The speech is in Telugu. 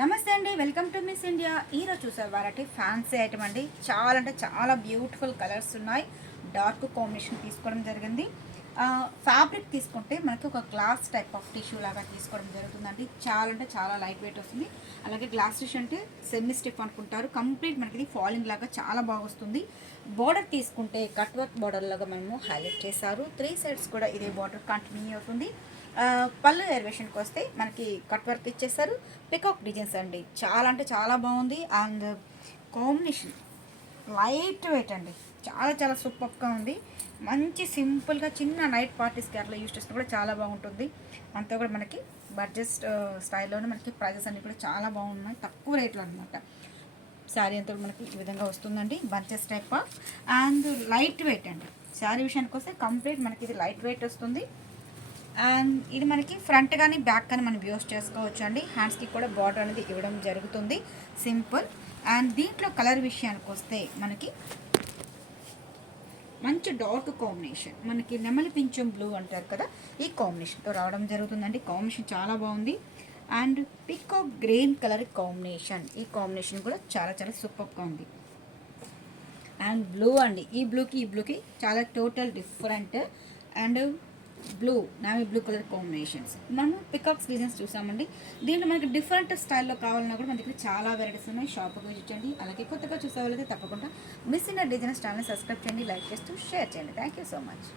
నమస్తే అండి, వెల్కమ్ టు మిస్ ఇండియా. ఈరోజు చూసే వెరైటీ ఫ్యాన్సీ ఐటమ్ అండి. చాలా అంటే చాలా బ్యూటిఫుల్ కలర్స్ ఉన్నాయి. డార్క్ కాంబినేషన్ తీసుకోవడం జరిగింది. ఫ్యాబ్రిక్ తీసుకుంటే మనకి ఒక గ్లాస్ టైప్ ఆఫ్ టిష్యూ లాగా తీసుకోవడం జరుగుతుందండి. చాలా అంటే చాలా లైట్ వెయిట్ వస్తుంది. అలాగే గ్లాస్ టిష్యూ అంటే సెమీ స్టిఫ్ అనుకుంటారు. కంప్లీట్ మనకి ఇది ఫాలింగ్ లాగా చాలా బాగా వస్తుంది. బార్డర్ తీసుకుంటే కట్ వర్క్ బార్డర్ లాగా మనము హైలైట్ చేశారు. 3 సైడ్స్ కూడా ఇదే బార్డర్ కంటిన్యూ అవుతుంది. పళ్ళు ఎలివేషన్కి వస్తే మనకి కట్ వర్క్ ఇచ్చేస్తారు. పికాక్ డిజైన్స్ అండి, చాలా అంటే చాలా బాగుంది. అండ్ కాంబినేషన్ లైట్ వెయిట్ అండి, చాలా చాలా సూపర్గా ఉంది. మంచి సింపుల్గా చిన్న నైట్ పార్టీస్కి అట్లా యూస్ చేస్తే కూడా చాలా బాగుంటుంది. అంతా కూడా మనకి బడ్జెట్ స్టైల్లోనే మనకి ప్రైజెస్ అన్నీ కూడా చాలా బాగున్నాయి, తక్కువ రేట్లో అనమాట. శారీ అంతా మనకి ఈ విధంగా వస్తుందండి, bunches type. And light weight అండి. శారీ విషయానికి వస్తే కంప్లీట్ మనకి ఇది లైట్ వెయిట్ వస్తుంది. అండ్ ఇది మనకి ఫ్రంట్ కానీ బ్యాక్ కానీ మనం యూస్ చేసుకోవచ్చు అండి. హ్యాండ్స్కి కూడా బార్డర్ అనేది ఇవ్వడం జరుగుతుంది, సింపుల్. అండ్ దీంట్లో కలర్ విషయానికి వస్తే మనకి మంచి డార్క్ కాంబినేషన్, మనకి నెమలి పింఛం బ్లూ అంటారు కదా, ఈ కాంబినేషన్తో రావడం జరుగుతుందండి. కాంబినేషన్ చాలా బాగుంది. And peacock green colour combination, ఈ కాంబినేషన్ కూడా చాలా చాలా సూపర్గా ఉంది. అండ్ బ్లూ అండి, ఈ బ్లూకి చాలా total different. And blue, navy blue colour combinations. మనం పికాక్స్ డిజైన్స్ చూసామండి. దీంట్లో మనకి డిఫరెంట్ స్టైల్లో కావాలన్నా కూడా మన దగ్గర చాలా వెరైటీస్ ఉన్నాయి. షాప్కి విజిట్. అలాగే కొత్తగా చూసే వాళ్ళైతే తప్పకుండా miss in design channel subscribe చేయండి, లైక్ చేస్తూ షేర్ చేయండి. Thank you so much.